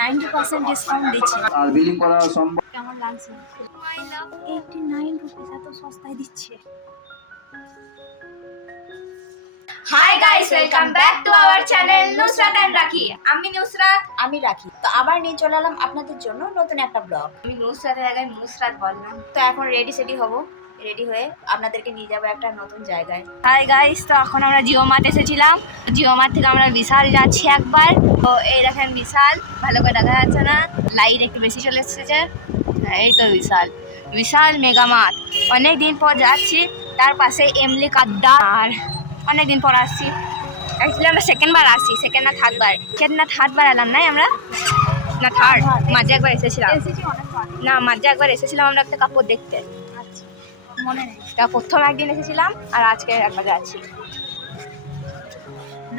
90% discount দিচ্ছে। আর billing করা সম্ভব। কেমন লাগছে? আই লাভ 89 রুপিস, এত সস্তায় দিচ্ছে। Hi guys, welcome back to our channel Nusrat and Rakhi. আমি নুসরাত। আমি রাখি, তো আবার নিয়ে চলে এলাম আপনাদের জন্য নতুন একটা ব্লগ। আমি নুসরাতের জায়গায় নুসরাত বললাম। তো এখন রেডি হব, রেডি হয়ে আপনাদেরকে নিয়ে যাবো একটা নতুন জায়গায়। হাই গাইস, তো এখন আমরা জিও মার্ট এসেছিলাম। জিও মার্ট থেকে আমরা বিশাল যাচ্ছি একবার। তো এই দেখেন বিশাল, ভালো করে দেখা যাচ্ছে না, লাইট একটু বেশি চলে এসেছে। হ্যাঁ, এই তো বিশাল বিশাল মেগা মার্ট। অনেক দিন পর যাচ্ছি, তার পাশে এমলি কাদ্দা। আর অনেক দিন পর আসছি, অ্যাকচুয়ালি আমরা সেকেন্ড বার আসছি, সেকেন্ড না থার্ড বার এলাম নাই আমরা, না থার্ড। মাঝে একবার এসেছিলাম, না মাঝে একবার এসেছিলাম আমরা একটা কাপড় দেখতে। আচ্ছা, মনে নেই। তা প্রথম একদিন এসেছিলাম আর আজকে একবার যাচ্ছি।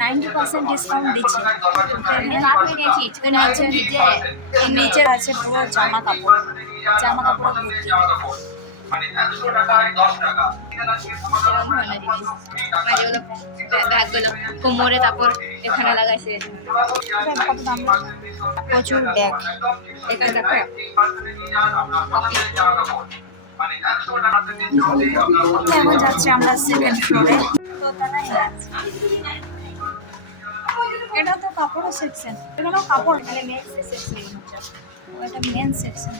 90% ডিসকাউন্ট দিচ্ছে। নিচে আছে পুরো জামা কাপড় ভর্তি। কোমরে, তারপর এখানে লাগাইছে কত দাম? প্রচুর ব্যাগ। এখানে দেখো। এখন যাচ্ছি আমরা সেকেন্ড ফ্লোরে। এটা তো কাপড়ের সেকশন, এখানেও কাপড়, এখানে মেন সেকশন, এটা মেন সেকশন।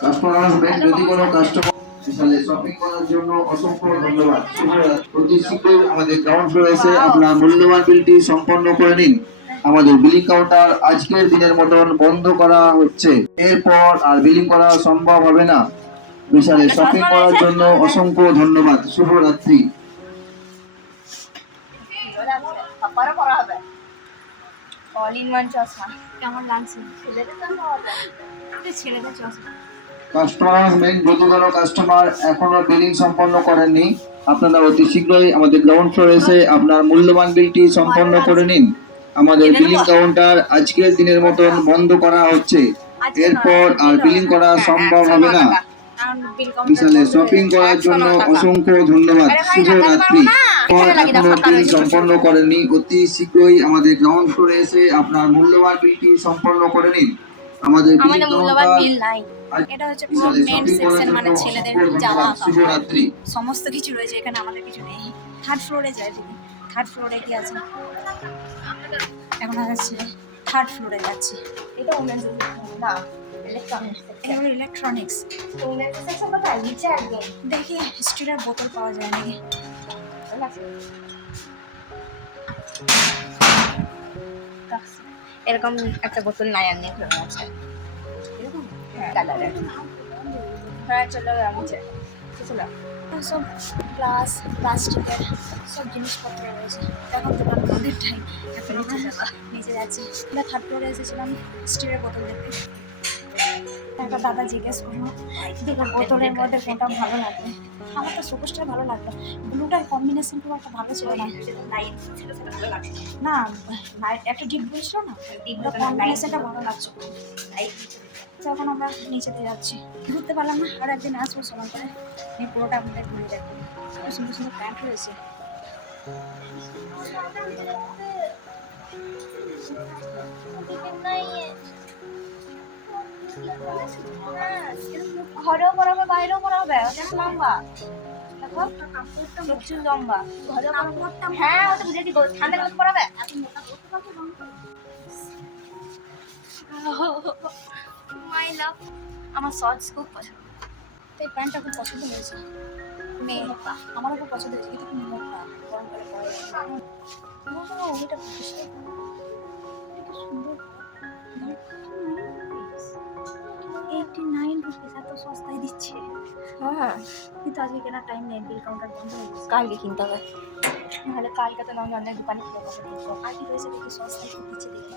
কাস্টমার আসবেন, যদি কোনো কাস্টমার তাহলে শপিং করার জন্য অসংখ্য ধন্যবাদ। অতি শীঘ্রই আমাদের গ্রাউন্ড ফ্লোরে এসে আপনার মূল্যবান বিলটি সম্পন্ন করে নিন। আমাদের বিলিং কাউন্টার আজকের দিনের মতন বন্ধ করা হচ্ছে। এরপর আর বিলিং করা সম্ভব হবে না। বিশালে শপিং করার জন্য অসংখ্য ধন্যবাদ। শুভরাত্রি। অল ইন ওয়ান চশমা। কেমন লাগছে? ছেলেদের চশমা। কাস্টমার আসবেন, যদি কোনো কাস্টমার এখনো বিলিং সম্পন্ন করেননি, আপনারা অতি শীঘ্রই আমাদের গ্রাউন্ড ফ্লোরে এসে আপনার মূল্যবান বিলটি সম্পন্ন করে নিন। আমাদের বিলিং কাউন্টার আজকের দিনের মতন বন্ধ করা হচ্ছে। এরপর আর বিলিং করা সম্ভব হবে না। বিশালে শপিং করার জন্য অসংখ্য ধন্যবাদ। শুভরাত্রি। এখনো বিল সম্পন্ন করেননি, অতি শীঘ্রই আমাদের গ্রাউন্ড ফ্লোরে এসে আপনার মূল্যবান বিলটি সম্পন্ন করে নিন। আমাদের বিলিং মূল্যবান কাউন্টার বিল নাই। এটা হচ্ছে পুরো মেন সেকশন, মানে ছেলেদের জামা কাপড় সমস্ত কিছু রয়েছে এখানে, আমাদের কিছু নেই। থার্ড ফ্লোরে যাই, যদি থার্ড ফ্লোরে কি আছে এখন যাচ্ছি, থার্ড ফ্লোরে যাচ্ছি। এটা ওমেন্স না, ইলেকট্রনিক্স। এবার ইলেকট্রনিক্স ওমেন্স সেকশন কোথায়? নিচে একদম। দেখি স্টিলের বোতল পাওয়া যায় নাকি। এরকম একটা বোতল নাই আর নেই আছে কালারের। হ্যাঁ চলো নিচে চলো। সব গ্লাস, প্লাস্টিকের সব জিনিসপত্র রয়েছে। এখন দোকান বন্ধের টাইম, এখন নিচে যাচ্ছি। আমরা থার্ড ফ্লোরে এসেছিলাম স্টিলের বোতল দেখতে। একটা দাদা জিজ্ঞেস করলো দুটো বোতলের মধ্যে কোনটা ভালো লাগবে। আমার তো সবুজটা ভালো লাগলো, ব্লুটার কম্বিনেশন খুব একটা ভালো ছিল না। লাইট ছিল সেটা ভালো লাগছে না, লাইট একটা ডিপ ব্লু ছিল না, ডিপটা কম্বিনেশনটা ভালো লাগছে। লাইট। তখন আমরা নিচেতে যাচ্ছি, ঘুরতে পারলাম না, আর একদিন আসবো সময় করে আমি পুরোটা আমাদের ঘুরে দেখবো। খুব সুন্দর সুন্দর প্যান্ট রয়েছে। ঘরেও পরা হবে, বাইরেও পরা হবে, অনেক লম্বা। দেখো প্রচুর লম্বা। হ্যাঁ ওটা বুঝেছি, ঠান্ডা কালে পরাবে। মাই লাভ। আমার শর্টস খুব পছন্দ। তো এই প্যান্টটা খুব পছন্দ হয়েছে, মেয়ে আমারও খুব পছন্দ হয়েছে, কিন্তু খুব মোটা, গরম করে পরে ওইটা সুন্দর। 89 রুপিস, এত সস্তায় দিচ্ছে। হ্যাঁ, কিন্তু আজকে কেনার টাইম নেই, বিল কাউন্টার বন্ধ হয়ে গেছে। কালকে কিনতে হবে, নাহলে কালকে তো নাহলে অনেক দোকানে খুলে পাবে। আর কি রয়েছে দেখি, সস্তায় কি দিচ্ছে দেখি।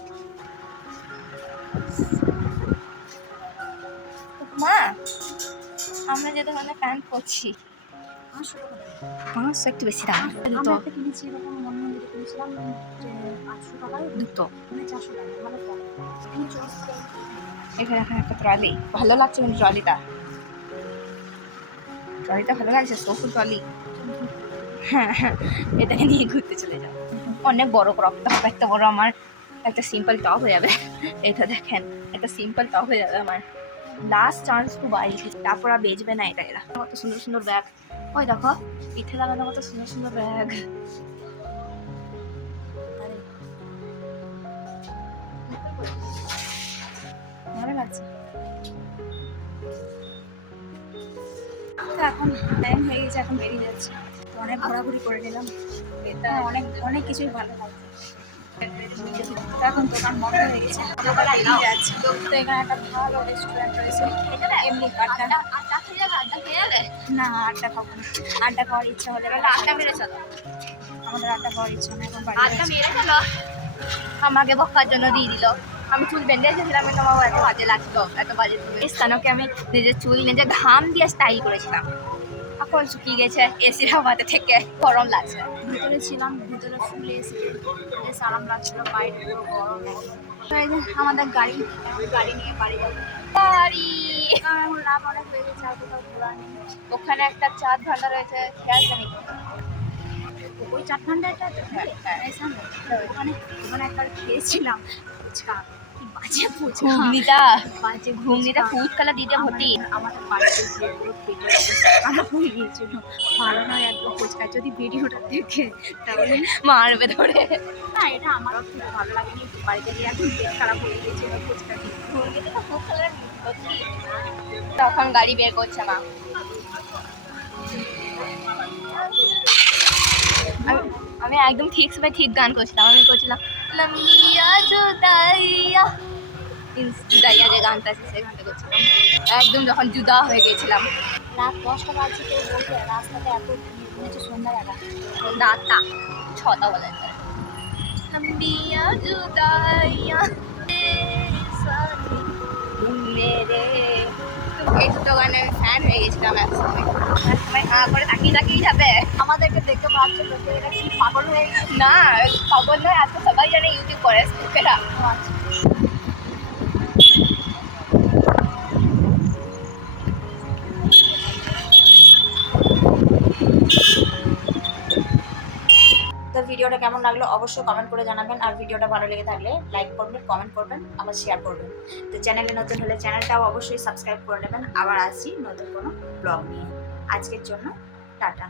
মা, আমরা যে ধরনের প্যান্ট পরছি 500 টাকা দেয়। 500 একটু বেশি দাম। আমরা একটা কিনেছি, এরকম মনে মন্দিরে কিনেছিলাম যে 500 টাকায় দুটো, মানে 400 টাকা, ভালো পড়ে। আমি চয়েস করি। এখানে একটা ট্রলি ভালো লাগছে, কিন্তু ট্রলিটা ভালো লাগছে, সোফু ট্রলি। হ্যাঁ, এটাকে নিয়ে ঘুরতে চলে যাও। অনেক বড় ক্রপটা হবে, একটা বড় আমার একটা সিম্পল টপ হয়ে যাবে। এটা দেখেন একটা সিম্পল টপ হয়ে যাবে আমার। লাস্ট চান্স তো বাড়ি, তারপর আর বেচবে না এটা এরা। কত সুন্দর সুন্দর ব্যাগ, ওই দেখো পিঠে লাগানো কত সুন্দর সুন্দর ব্যাগ। ভালো লাগছে। তো এখন টাইম হয়ে গেছে, এখন বেরিয়ে যাচ্ছি। তো অনেক ঘোরাঘুরি করে নিলাম, এটা অনেক অনেক কিছুই ভালো লাগছে। তো এখন দোকান বন্ধ হয়ে গেছে, দোকান বেরিয়ে যাচ্ছে। তো এখানে একটা ভালো রেস্টুরেন্ট রয়েছে, এমনি আড্ডা। আড্ডা খেয়ে যাবে, আড্ডা খেয়ে যাবে। না আড্ডা খাবো না, আড্ডা খাওয়ার ইচ্ছা হলে আড্ডা মেরে চলো, আমাদের আড্ডা খাওয়ার ইচ্ছা না, এখন বাড়ি আড্ডা যাচ্ছি। মেরে চলো। আমাকে বকার জন্য দিয়ে দিল। আমি চুল বেঁধে এসেছিলাম, কিন্তু আমার এত বাজে লাগতো, এত বাজে। স্থানকে আমি নিজের চুল নিজে ঘাম দিয়ে স্টাইল করেছিলাম, এখন শুকিয়ে গেছে এসির হাওয়াতে থেকে, গরম লাগছে। ভিতরে ছিলাম, ভিতরে ফুল এসে বেশ আরাম লাগছিল, বাইরে পুরো গরম লাগছে। তো এই যে আমাদের গাড়ি, এখন গাড়ি নিয়ে বাড়ি যাবো। বাড়ি। এখন রাত অনেক হয়ে গেছে, আর কোথাও ঘোরা নেই। ওখানে একটা চাঁদ ভান্ডার রয়েছে, খেয়াল জানি। ওই 4 ঘন্টাটা ওখানে ওখানে একবার খেয়েছিলাম ফুচকা, কি বাজে ফুচকা, ঘুগনিটা, বাজে ঘুগনিটা ফুড কালার দিতে ভর্তি। আমাদের বাড়িতে গিয়ে পুরো পেটের অবস্থা খারাপ হয়ে গিয়েছিল। ভালো নয় একদম ফুচকা, যদি ভিডিওটা দেখে তাহলে মারবে ধরে। না, এটা আমার খুব ভালো লাগেনি। বাড়িতে গিয়ে এখন পেট খারাপ হয়ে গিয়েছিল ফুচকা খেয়ে। ঘুগনিটা তো ফুড কালার ভর্তি। তখন গাড়ি বের করছে মা। আমি একদম ঠিক সময় ঠিক গান করছিলাম, আমি করছিলাম লম্বিয়া জুদাইয়া, জুদাইয়া যে গানটা আছে সেই গানটা করছিলাম একদম যখন জুদা হয়ে গেছিলাম। রাত 10টা বাজছে, কেউ বলছে রাস্তাতে এত ভিড়, মনে হচ্ছে সন্ধ্যাবেলা। রাতটা 6টা বলে লম্বিয়া জুদাইয়া মেরে। এই দুটো গানে আমি ফ্যান হয়ে গেছিলাম একসময় হাঁ করে তাকিয়ে তাকিয়ে যাবে। আমাদেরকে দেখে ভাবছে লোকে এরা কি পাগল হয়ে গেছে। না খবর নয়, আজকে সবাই জানে ইউটিউব করে লোকেরা। তো ভিডিওটা কেমন লাগলো অবশ্যই কমেন্ট করে জানাবেন, আর ভিডিওটা ভালো লেগে থাকলে লাইক করবেন, কমেন্ট করবেন, আবার শেয়ার করবেন। তো চ্যানেলে নতুন হলে চ্যানেলটাও অবশ্যই সাবস্ক্রাইব করে নেবেন। আবার আসি নতুন কোনো ব্লগ নিয়ে। আজকের জন্য টাটা।